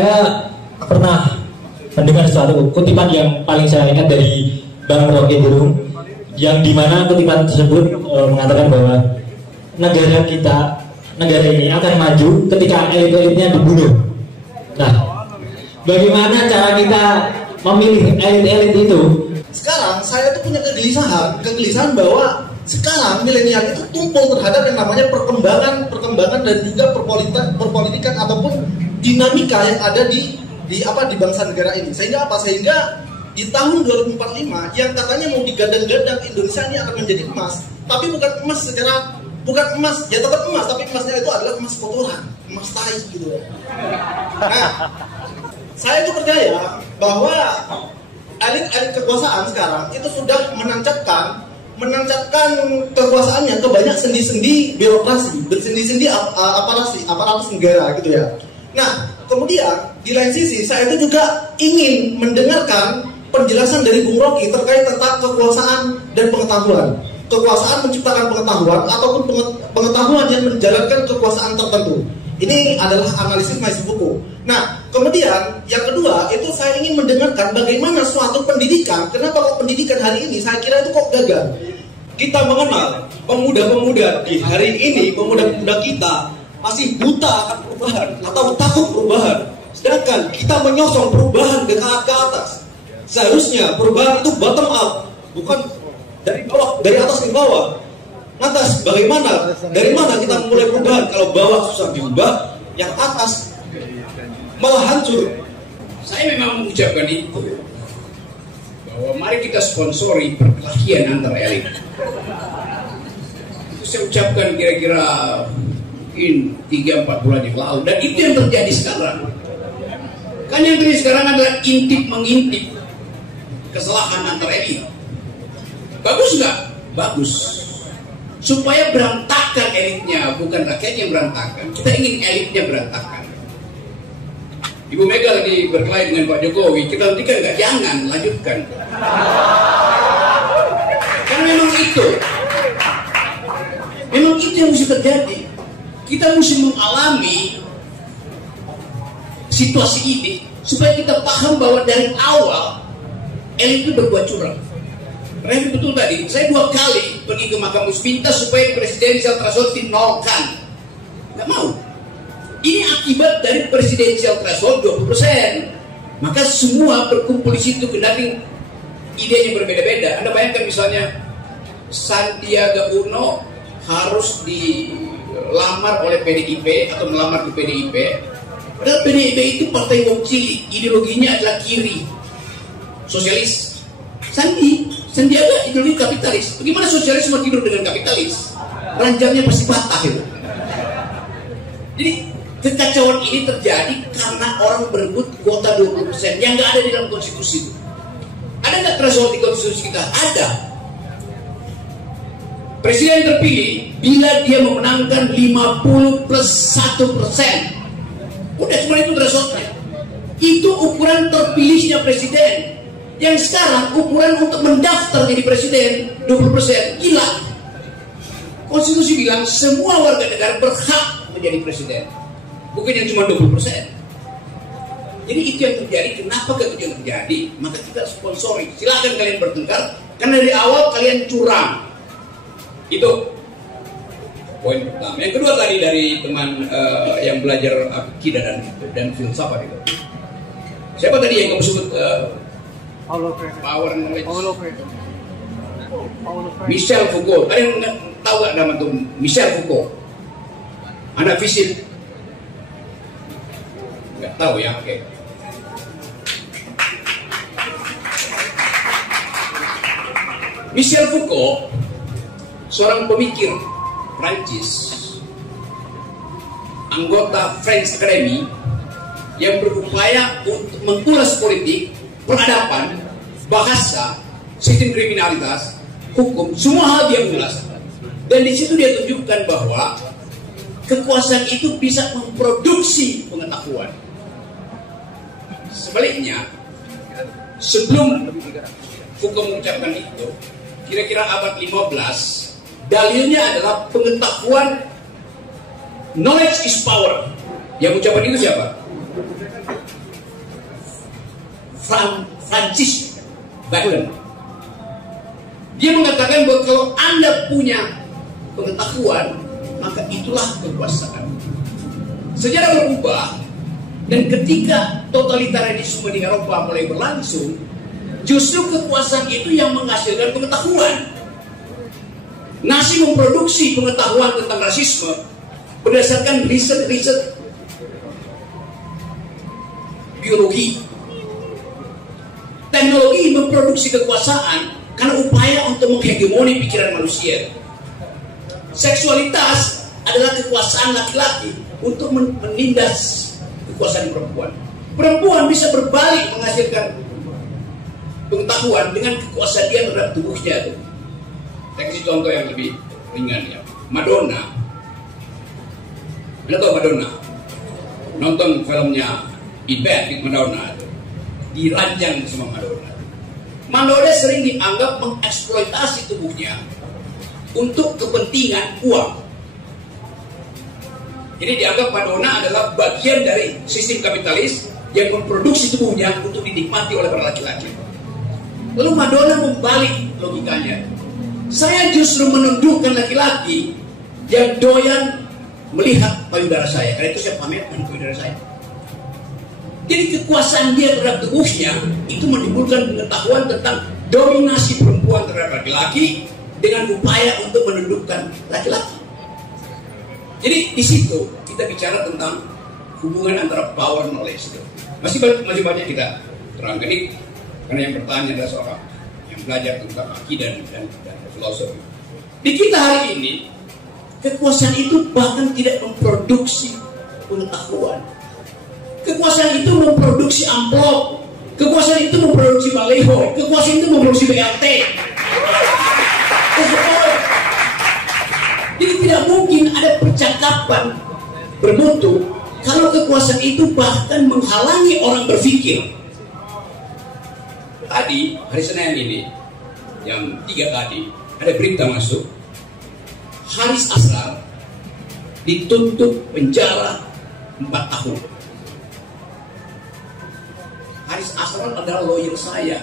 saya pernah mendengar suatu kutipan yang paling saya ingat dari Bang Rocky Gerung, yang dimana kutipan tersebut mengatakan bahwa negara ini akan maju ketika elit-elitnya dibunuh. Nah, bagaimana cara kita memilih elit-elit itu? Sekarang saya tuh punya kegelisahan bahwa sekarang milenial itu tumpul terhadap yang namanya perkembangan dan juga perpolitikan ataupun dinamika yang ada di bangsa negara ini. Sehingga di tahun 2045 yang katanya mau digadang-gadang Indonesia ini akan menjadi emas, tapi bukan emas, ya tetap emas, tapi emasnya itu adalah emas kotoran, emas tai gitu. Nah, saya itu percaya bahwa elit-elit kekuasaan sekarang itu sudah menancapkan kekuasaannya ke banyak sendi-sendi birokrasi, sendi-sendi aparatus negara gitu ya. Nah, kemudian di lain sisi saya itu juga ingin mendengarkan penjelasan dari Bung Rocky terkait tentang kekuasaan dan pengetahuan. Kekuasaan menciptakan pengetahuan ataupun pengetahuan yang menjalankan kekuasaan tertentu. Ini adalah analisis Maisi Foucault. Nah, kemudian yang kedua itu saya ingin mendengarkan bagaimana suatu pendidikan. Kenapa kok pendidikan hari ini saya kira itu kok gagal? Kita mengenal pemuda-pemuda di hari ini, pemuda-pemuda kita masih buta akan perubahan atau takut perubahan. Sedangkan kita menyosong perubahan ke atas. Seharusnya perubahan itu bottom up, bukan dari bawah, dari atas ke bawah. Lantas bagaimana? Dari mana kita mulai perubahan kalau bawah susah diubah, yang atas malah hancur? Saya memang mengucapkan itu, bahwa mari kita sponsori perkelahian antar elit. Itu saya ucapkan kira-kira mungkin 3-4 bulan yang lalu, dan itu yang terjadi sekarang. Kan yang terjadi sekarang adalah intip mengintip kesalahan antar elit. Bagus nggak? Bagus. Supaya berantakan elitnya, bukan rakyatnya yang berantakan. Kita ingin elitnya berantakan. Ibu Mega lagi berkelahi dengan Pak Jokowi, kita hentikan nggak? Jangan, lanjutkan. Karena memang itu yang mesti terjadi. Kita mesti mengalami situasi ini supaya kita paham bahwa dari awal elit itu berbuat curang. Revi betul tadi, saya 2 kali pergi ke Mahkamah minta supaya presidensial threshold dinolkan. Nggak mau. Ini akibat dari presidensial threshold 20%. Maka semua berkumpul di situ, kendali idenya berbeda-beda. Anda bayangkan misalnya Sandiaga Uno harus dilamar oleh PDIP atau melamar ke PDIP. Padahal PDIP itu partai wong cilik, ideologinya adalah kiri, sosialis. Sandiaga ideologi kapitalis. Bagaimana sosialis mau tidur dengan kapitalis? Ranjangnya pasti patah itu. Jadi kekacauan ini terjadi karena orang berebut kuota 20% yang nggak ada di dalam konstitusi itu. Ada nggak threshold di konstitusi kita? Ada. Presiden terpilih bila dia memenangkan 50+1%. Udah cuma itu thresholdnya. Itu ukuran terpilihnya presiden. Yang sekarang ukuran untuk mendaftar jadi presiden 20%. Gila. Konstitusi bilang semua warga negara berhak menjadi presiden, bukan yang cuma 20%. Jadi itu yang terjadi. Kenapa itu yang terjadi? Maka kita sponsori. Silakan kalian bertengkar, karena dari awal kalian curang. Itu poin pertama. Yang kedua tadi dari teman yang belajar akidah dan filsafat itu. Siapa tadi yang kamu sebut? Power knowledge. Michel Foucault. Ada yang tahu nggak nama itu? Michel Foucault. Anak fisik. Nggak tahu ya. Oke. Michel Foucault, seorang pemikir Prancis, anggota French Academy, yang berupaya untuk mengulas politik, peradaban, bahasa, sistem kriminalitas, hukum, semua hal dia ulas. Dan di situ dia tunjukkan bahwa kekuasaan itu bisa memproduksi pengetahuan. Sebaliknya, sebelum Foucault mengucapkan itu, kira-kira abad 15, dalilnya adalah pengetahuan, knowledge is power. Yang mengucapkan itu siapa? Francis Bacon. Dia mengatakan bahwa kalau Anda punya pengetahuan, maka itulah kekuasaan. Sejarah berubah, dan ketika totalitarisme di Eropa mulai berlangsung, justru kekuasaan itu yang menghasilkan pengetahuan. Nazi memproduksi pengetahuan tentang rasisme berdasarkan riset-riset biologi. Teknologi memproduksi kekuasaan karena upaya untuk menghegemoni pikiran manusia. Seksualitas adalah kekuasaan laki-laki untuk menindas kekuasaan perempuan. Perempuan bisa berbalik menghasilkan pengetahuan dengan kekuasaan dia terhadap tubuhnya. Saya kasih contoh yang lebih ringan ya. Madonna. Anda tahu Madonna? Nonton filmnya In Bed with Madonna. Diranjang sama Madonna. Madonna sering dianggap mengeksploitasi tubuhnya untuk kepentingan uang. Jadi dianggap Madonna adalah bagian dari sistem kapitalis yang memproduksi tubuhnya untuk dinikmati oleh para laki-laki. Lalu Madonna membalik logikanya. Saya justru menundukkan laki-laki yang doyan melihat payudara saya. Karena itu saya pamerkan payudara saya. Jadi kekuasaan dia terhadap tubuhnya itu menimbulkan pengetahuan tentang dominasi perempuan terhadap laki-laki dengan upaya untuk menundukkan laki-laki. Jadi di situ kita bicara tentang hubungan antara power knowledge itu. Masih banyak kita terangkan ini karena yang bertanya adalah seorang yang belajar tentang akidah dan filosofi. Di kita hari ini kekuasaan itu bahkan tidak memproduksi pengetahuan. Kekuasaan itu memproduksi amplop. Kekuasaan itu memproduksi baleho. Kekuasaan itu memproduksi BLT. Jadi tidak mungkin ada percakapan bermutu kalau kekuasaan itu bahkan menghalangi orang berpikir. Tadi, hari Senin ini, jam 3 tadi, ada berita masuk. Haris Azhar dituntut penjara 4 tahun. Haris Azhar adalah lawyer saya.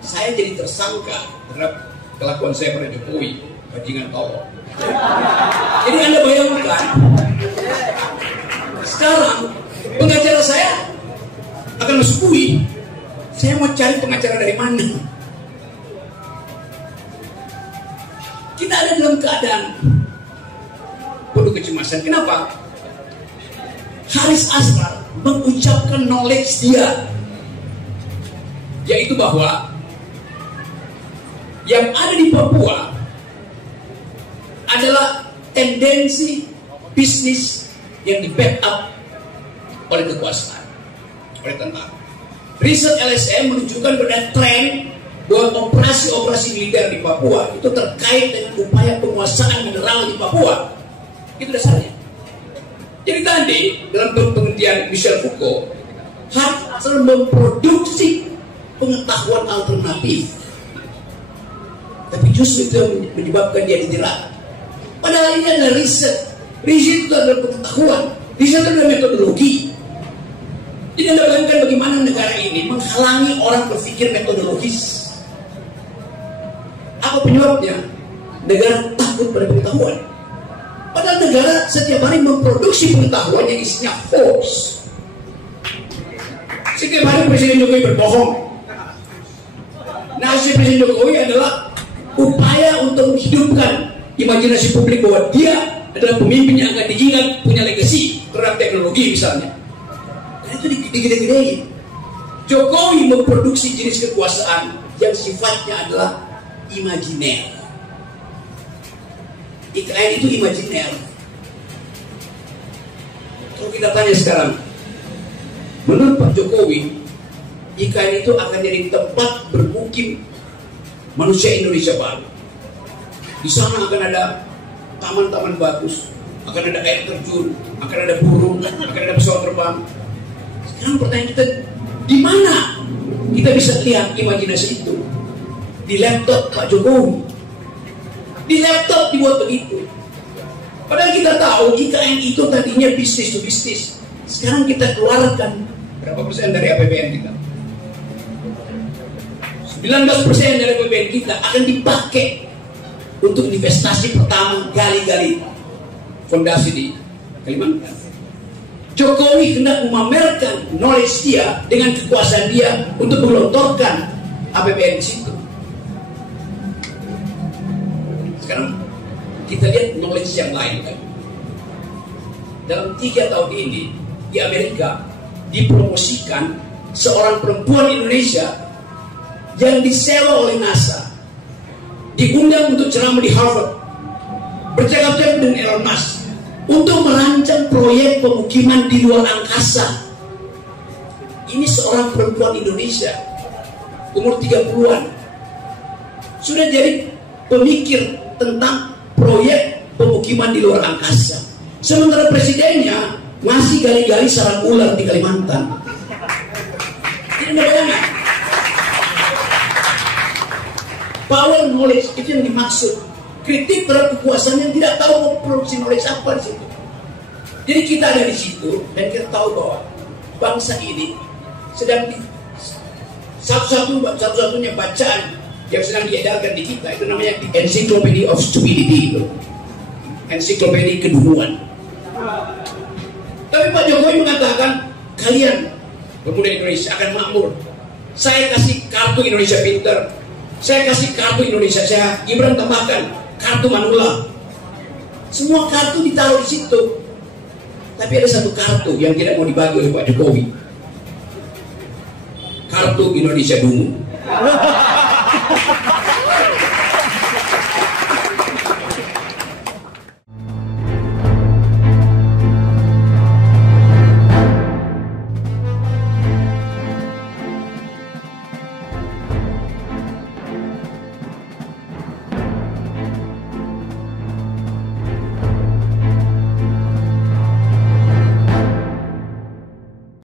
Saya jadi tersangka terhadap kelakuan saya pada Jokowi, bajingan tolong. Jadi Anda bayangkan, sekarang pengacara saya akan masuk UI. Saya mau cari pengacara dari mana? Kita ada dalam keadaan penuh kecemasan. Kenapa? Haris Azhar mengucapkan knowledge dia, yaitu bahwa yang ada di Papua adalah tendensi bisnis yang di-backup oleh kekuasaan, oleh tentara. Riset LSM menunjukkan pada tren bahwa operasi-operasi militer di Papua itu terkait dengan upaya penguasaan mineral di Papua. Itu dasarnya. Jadi tadi dalam pengertian Michel Foucault, Haris Azhar memproduksi pengetahuan alternatif, tapi justru itu menyebabkan dia dijerat. Padahal ini adalah riset. Riset itu adalah pengetahuan. Riset itu adalah metodologi. Jadi Anda bayangkan bagaimana negara ini menghalangi orang berpikir metodologis. Apa penyebabnya? Negara takut pada pengetahuan. Padahal negara setiap hari memproduksi pengetahuan yang isinya hoax. Setiap hari Presiden Jokowi berbohong. Nasib Presiden Jokowi adalah upaya untuk menghidupkan imajinasi publik bahwa dia adalah pemimpin yang akan diingat punya legasi terhadap teknologi misalnya. Dan itu digede-gedein. Jokowi memproduksi jenis kekuasaan yang sifatnya adalah imajiner. IKN itu imajiner. Kalau kita tanya sekarang, menurut Pak Jokowi, IKN itu akan jadi tempat bermukim manusia Indonesia baru. Di sana akan ada taman-taman bagus, akan ada air terjun, akan ada burung, akan ada pesawat terbang. Sekarang pertanyaan kita, di mana kita bisa lihat imajinasi itu? Di laptop Pak Jokowi. Di laptop dibuat begitu. Padahal kita tahu IKN itu tadinya bisnis to bisnis. Sekarang kita keluarkan berapa persen dari APBN kita? 19% dari APBN kita akan dipakai untuk investasi pertama gali-gali fondasi di Kalimantan. Jokowi hendak memamerkan knowledge dia dengan kekuasaan dia untuk menggelontorkan APBN di situ. Sekarang kita lihat knowledge yang lain kan. Dalam 3 tahun ini di Amerika dipromosikan seorang perempuan Indonesia yang disewa oleh NASA, diundang untuk ceramah di Harvard, bercakap-cakap dengan Elon Musk untuk merancang proyek pemukiman di luar angkasa. Ini seorang perempuan Indonesia umur 30-an sudah jadi pemikir tentang proyek pemukiman di luar angkasa, sementara presidennya masih gali-gali sarang ular di Kalimantan. Ini bayangkan. Power knowledge itu yang dimaksud. Kritik terhadap kekuasaan yang tidak tahu mau produksi knowledge apa di situ. Jadi kita ada di situ dan kita tahu bahwa bangsa ini sedang satu-satunya bacaan yang sedang diedarkan di kita itu namanya Encyclopedia of Stupidity, itu ensiklopedia kedunguan. Tapi Pak Jokowi mengatakan kalian pemuda Indonesia akan makmur. Saya kasih kartu Indonesia Pintar, saya kasih kartu Indonesia Sehat. Gibran tambahkan kartu Manula. Semua kartu ditaruh di situ. Tapi ada satu kartu yang tidak mau dibagi oleh Pak Jokowi. Kartu Indonesia Dungu.